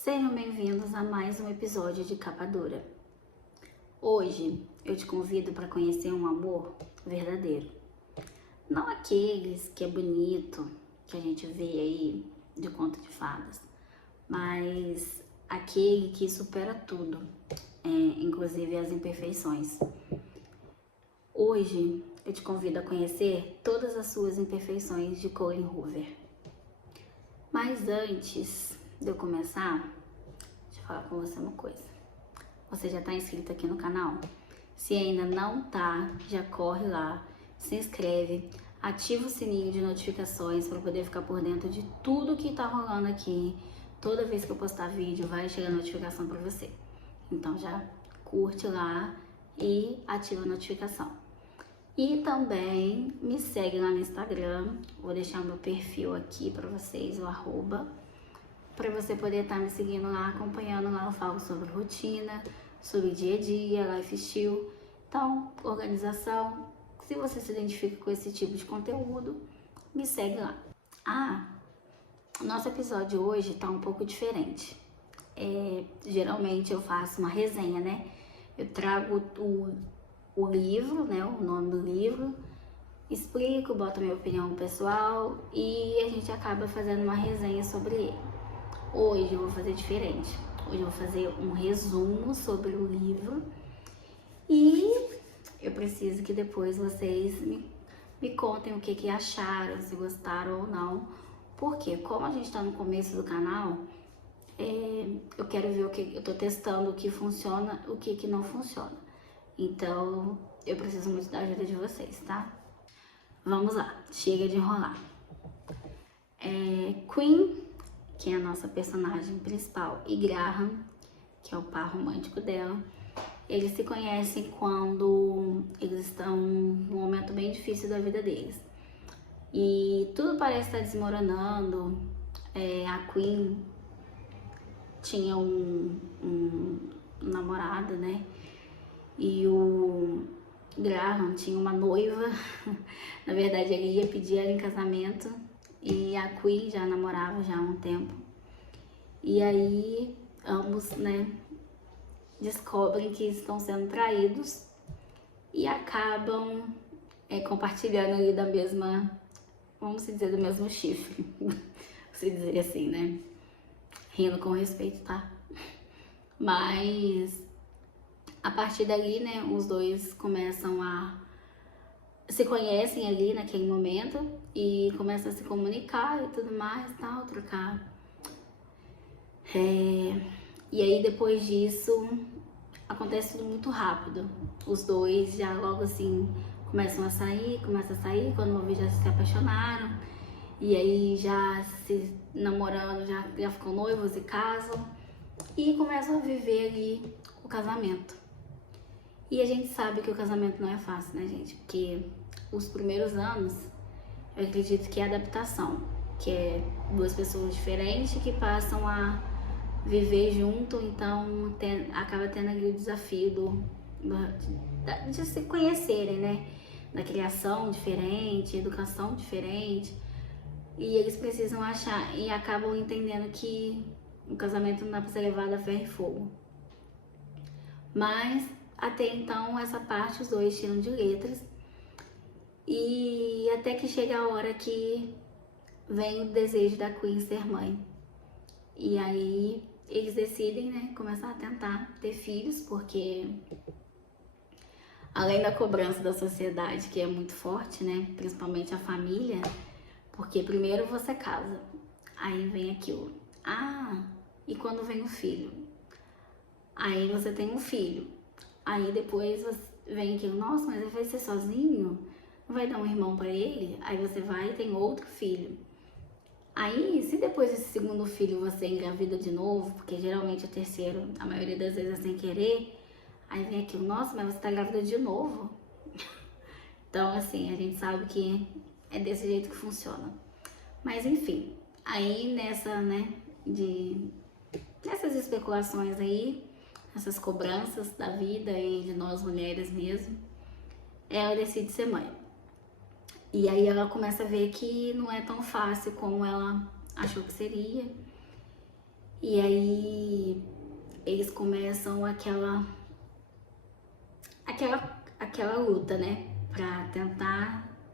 Sejam bem-vindos a mais um episódio de Capa Dura. Hoje eu te convido para conhecer um amor verdadeiro. Não aqueles que é bonito, que a gente vê aí de conto de fadas, mas aquele que supera tudo, inclusive as imperfeições. Hoje eu te convido a conhecer todas as suas imperfeições de Colleen Hoover. Mas antes de eu começar, deixa eu falar com você uma coisa. Você já está inscrito aqui no canal? Se ainda não tá, já corre lá, se inscreve, ativa o sininho de notificações para poder ficar por dentro de tudo que tá rolando aqui. Toda vez que eu postar vídeo, vai chegar notificação para você. Então já curte lá e ativa a notificação. E também me segue lá no Instagram, vou deixar o meu perfil aqui para vocês, o arroba, para você poder estar me seguindo lá, acompanhando lá. Eu falo sobre rotina, sobre dia a dia, lifestyle, então, organização. Se você se identifica com esse tipo de conteúdo, me segue lá. Nosso episódio hoje tá um pouco diferente. Geralmente eu faço uma resenha, né? Eu trago o livro, né? O nome do livro, explico, boto a minha opinião pessoal e a gente acaba fazendo uma resenha sobre ele. Hoje eu vou fazer diferente. Hoje eu vou fazer um resumo sobre o livro e eu preciso que depois vocês me contem o que acharam, se gostaram ou não. Porque como a gente tá no começo do canal, eu quero ver o que eu tô testando, o que funciona, o que não funciona. Então eu preciso muito da ajuda de vocês, tá? Vamos lá, chega de enrolar. Queen, que é a nossa personagem principal, e Graham, que é o par romântico dela, eles se conhecem quando eles estão num momento bem difícil da vida deles. E tudo parece estar desmoronando. A Queen tinha um namorado, né? E o Graham tinha uma noiva. Na verdade, ele ia pedir ela em casamento. E a Queen já namorava já há um tempo. E aí, ambos, né, descobrem que estão sendo traídos e acabam compartilhando ali da mesma, vamos dizer, do mesmo chifre. Se dizer assim, né? Rindo com respeito, tá? Mas a partir dali, né, os dois começam a se conhecem ali naquele momento e começam a se comunicar e tudo mais, tal, trocar. E aí depois disso acontece tudo muito rápido. Os dois já logo assim começam a sair, quando eu vi já se apaixonaram. E aí já se namorando, já ficam noivos e casam. E começam a viver ali o casamento. E a gente sabe que o casamento não é fácil, né, gente? Porque os primeiros anos, eu acredito que é adaptação. Que é duas pessoas diferentes que passam a viver junto, então acaba tendo ali o desafio de se conhecerem, né? Da criação diferente, educação diferente. E eles precisam achar e acabam entendendo que o casamento não dá pra ser levado a ferro e fogo. Mas até então essa parte os dois tiram de letras. E até que chega a hora que vem o desejo da Queen ser mãe. E aí eles decidem, né, começar a tentar ter filhos, porque além da cobrança da sociedade, que é muito forte, né, principalmente a família, porque primeiro você casa, aí vem aquilo, e quando vem o filho? Aí você tem um filho, aí depois vem aquilo, nossa, mas ele vai ser sozinho? Não vai dar um irmão pra ele? Aí você vai e tem outro filho. Aí, se depois desse segundo filho você engravida de novo, porque geralmente o terceiro, a maioria das vezes é sem querer, aí vem aquilo, nossa, mas você tá grávida de novo? Então, assim, a gente sabe que é desse jeito que funciona. Mas, enfim, aí nessas especulações aí, essas cobranças da vida e de nós mulheres mesmo, ela decide ser mãe. E aí ela começa a ver que não é tão fácil como ela achou que seria. E aí eles começam aquela luta, né,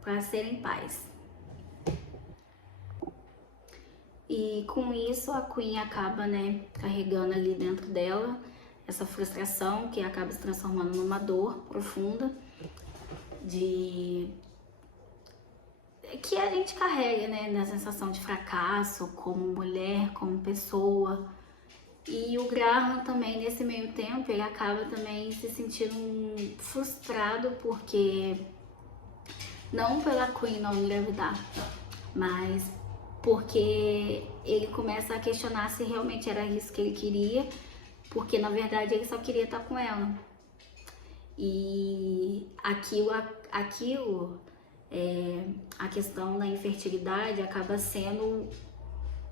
para serem pais. E com isso a Queen acaba, né, carregando ali dentro dela essa frustração que acaba se transformando numa dor profunda que a gente carrega, né, na sensação de fracasso como mulher, como pessoa. E o Graham também, nesse meio tempo, ele acaba também se sentindo frustrado porque não pela Queen não engravidar, mas porque ele começa a questionar se realmente era isso que ele queria, porque na verdade ele só queria estar com ela. E a questão da infertilidade acaba sendo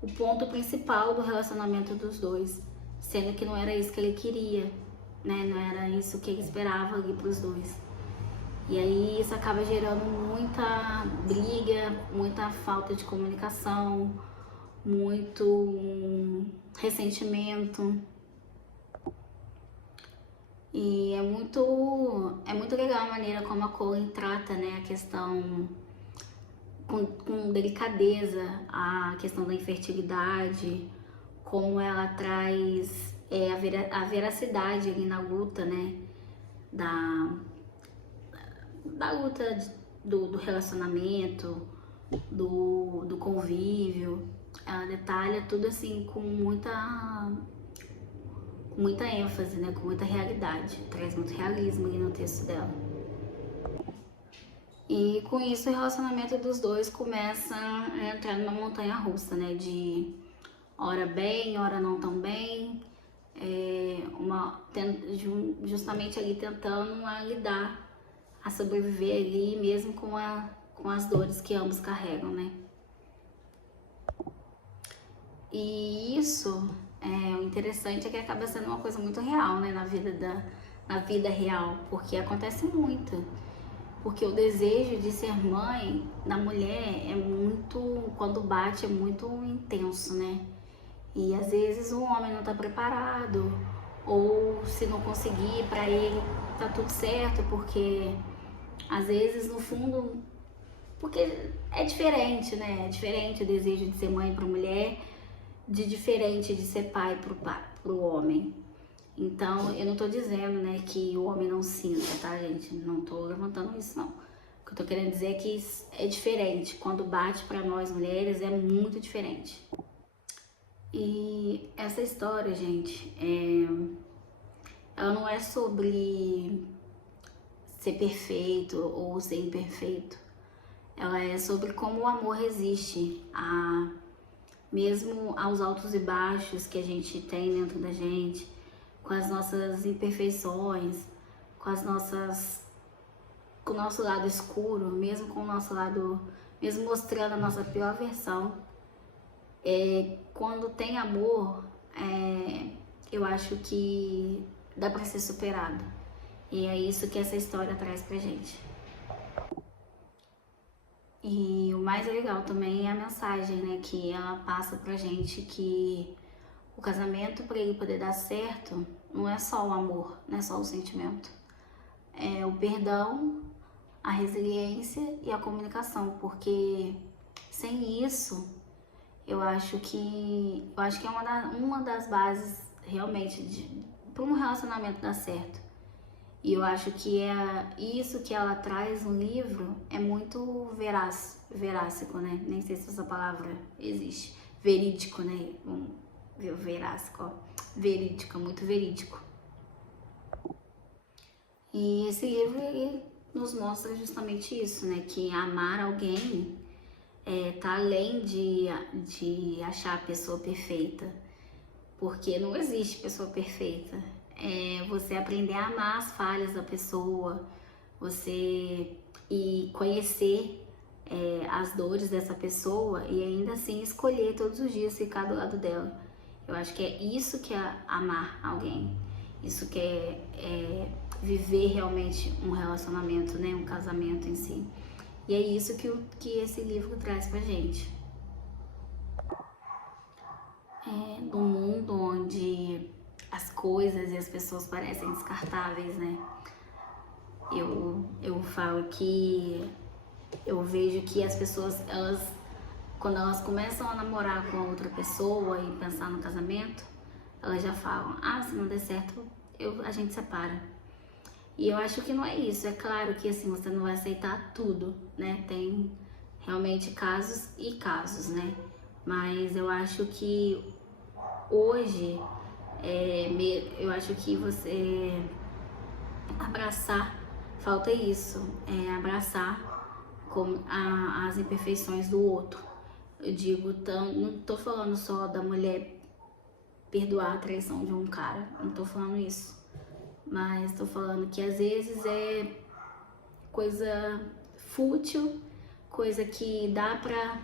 o ponto principal do relacionamento dos dois, sendo que não era isso que ele queria, né? Não era isso que ele esperava ali pros dois. E aí isso acaba gerando muita briga, muita falta de comunicação, muito ressentimento. E é muito legal a maneira como a Colin trata, né, a questão com delicadeza, a questão da infertilidade, como ela traz a veracidade ali na luta, né, da luta do relacionamento, do convívio. Ela detalha tudo assim com muita ênfase, né, com muita realidade, traz muito realismo ali no texto dela. E com isso o relacionamento dos dois começa a entrar numa montanha russa, né, de hora bem, hora não tão bem, justamente ali tentando lidar, a sobreviver ali mesmo com as dores que ambos carregam, né. E isso, o interessante é que acaba sendo uma coisa muito real, né, na vida real, porque acontece muito. Porque o desejo de ser mãe da mulher quando bate, é muito intenso, né? E às vezes o homem não tá preparado, ou se não conseguir, pra ele tá tudo certo, porque às vezes no fundo, porque é diferente, né? É diferente o desejo de ser mãe pra mulher, diferente de ser pai pro homem. Então, eu não tô dizendo, né, que o homem não sinta, tá, gente? Não tô levantando isso, não. O que eu tô querendo dizer é que é diferente. Quando bate pra nós mulheres, é muito diferente. E essa história, gente, ela não é sobre ser perfeito ou ser imperfeito. Ela é sobre como o amor resiste mesmo aos altos e baixos que a gente tem dentro da gente, com as nossas imperfeições, com o nosso lado escuro, mesmo com o nosso lado, mesmo mostrando a nossa pior versão. Quando tem amor, eu acho que dá pra ser superado. E é isso que essa história traz pra gente. E o mais legal também é a mensagem, né, que ela passa pra gente, que o casamento, para ele poder dar certo, não é só o amor, não é só o sentimento. É o perdão, a resiliência e a comunicação, porque sem isso, eu acho que é uma das bases realmente para um relacionamento dar certo. E eu acho que isso que ela traz no livro é muito verácico, né? Nem sei se essa palavra existe. Verídico, né? Verácico, ó. Verídico, muito verídico. E esse livro, ele nos mostra justamente isso, né? Que amar alguém tá além de achar a pessoa perfeita. Porque não existe pessoa perfeita. Você aprender a amar as falhas da pessoa, e conhecer as dores dessa pessoa e ainda assim escolher todos os dias ficar do lado dela. Eu acho que é isso que é amar alguém. Isso que é viver realmente um relacionamento, né? Um casamento em si. E é isso que esse livro traz pra gente. Num mundo onde as coisas e as pessoas parecem descartáveis, né? Eu falo que eu vejo que as pessoas, quando elas começam a namorar com a outra pessoa e pensar no casamento, elas já falam, se não der certo, a gente separa. E eu acho que não é isso. É claro que assim, você não vai aceitar tudo, né? Tem realmente casos e casos, né? Mas eu acho que hoje, eu acho que você abraçar, falta isso, abraçar as imperfeições do outro. Eu digo, não tô falando só da mulher perdoar a traição de um cara, não tô falando isso. Mas tô falando que às vezes é coisa fútil, coisa que dá pra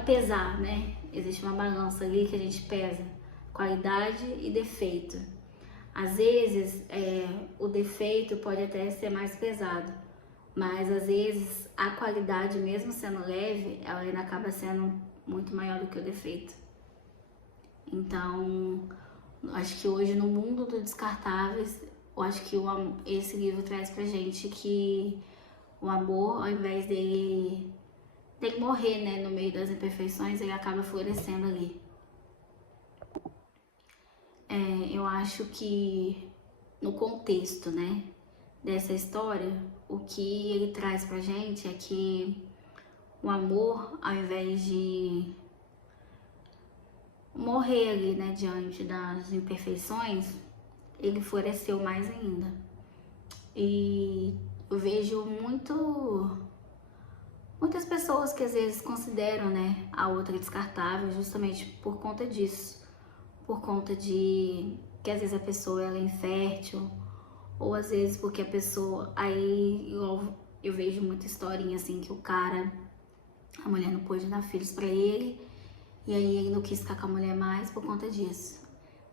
pesar, né? Existe uma balança ali que a gente pesa, qualidade e defeito. Às vezes o defeito pode até ser mais pesado, mas às vezes a qualidade, mesmo sendo leve, ela ainda acaba sendo muito maior do que o defeito. Então, acho que hoje no mundo dos descartáveis, eu acho que esse livro traz pra gente que o amor, ao invés dele morrer, né, no meio das imperfeições, ele acaba florescendo ali. Eu acho que no contexto, né, dessa história, o que ele traz pra gente é que o amor, ao invés de morrer ali, né, diante das imperfeições, ele floresceu mais ainda. E eu vejo muitas pessoas que às vezes consideram, né, a outra descartável justamente por conta disso. Por conta de que às vezes a pessoa ela é infértil, ou às vezes porque a pessoa, aí eu vejo muita historinha assim que a mulher não pôde dar filhos pra ele, e aí ele não quis ficar com a mulher mais por conta disso.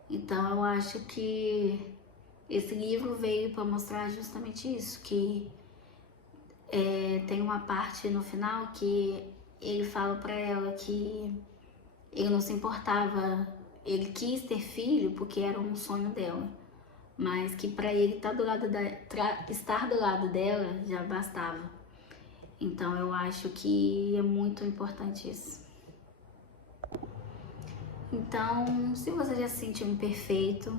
Então eu acho que esse livro veio para mostrar justamente isso, que tem uma parte no final que ele fala pra ela que ele não se importava, ele quis ter filho porque era um sonho dela, mas que pra ele estar do lado dela já bastava. Então eu acho que é muito importante isso. Então, se você já se sentiu imperfeito,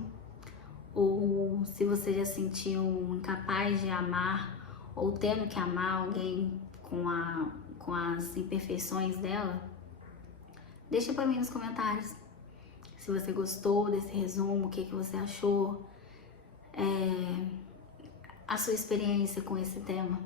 ou se você já se sentiu incapaz de amar, ou tendo que amar alguém com as imperfeições dela, deixa pra mim nos comentários. Se você gostou desse resumo, o que você achou, a sua experiência com esse tema.